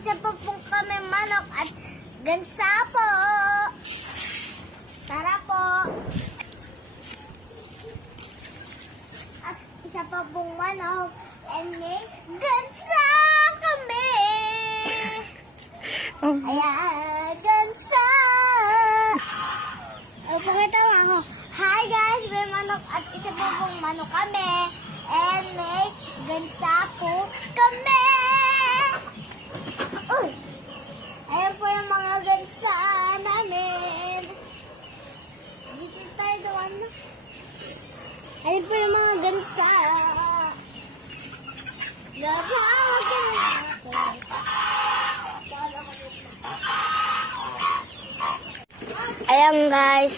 isa pa po kami manok at gansa po. Tara po. At isa pa pong manok and may gansa kami. Ayan, gansa. Pakita mo ako. Hi guys, may manok at isa pa pong manok kami. And may gansa po kami. Uy! Ayan po yung mga gansa namin. Dito tayo doon. Ayan po yung mga gansa. Gatawag ka na natin. Ayan guys.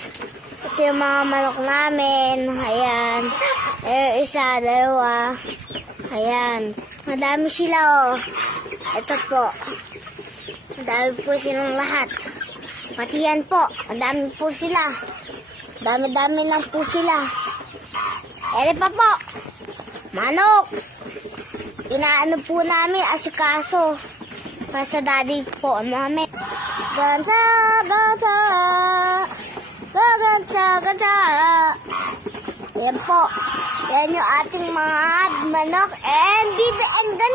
Ito yung mga manok namin. Ayan. Ayan, isa, dalawa. Ayan. Madami sila oh. Ito po. Madami po silang lahat. Pati yan po. Madami po sila. Dami-dami lang po sila. Ere pa po. Manok. Inaano po namin asikaso. Para sa daddy po namin. Gansa, gansa. Gansa, gansa. Yan po. Yan yung ating mga manok and bibi and gansa.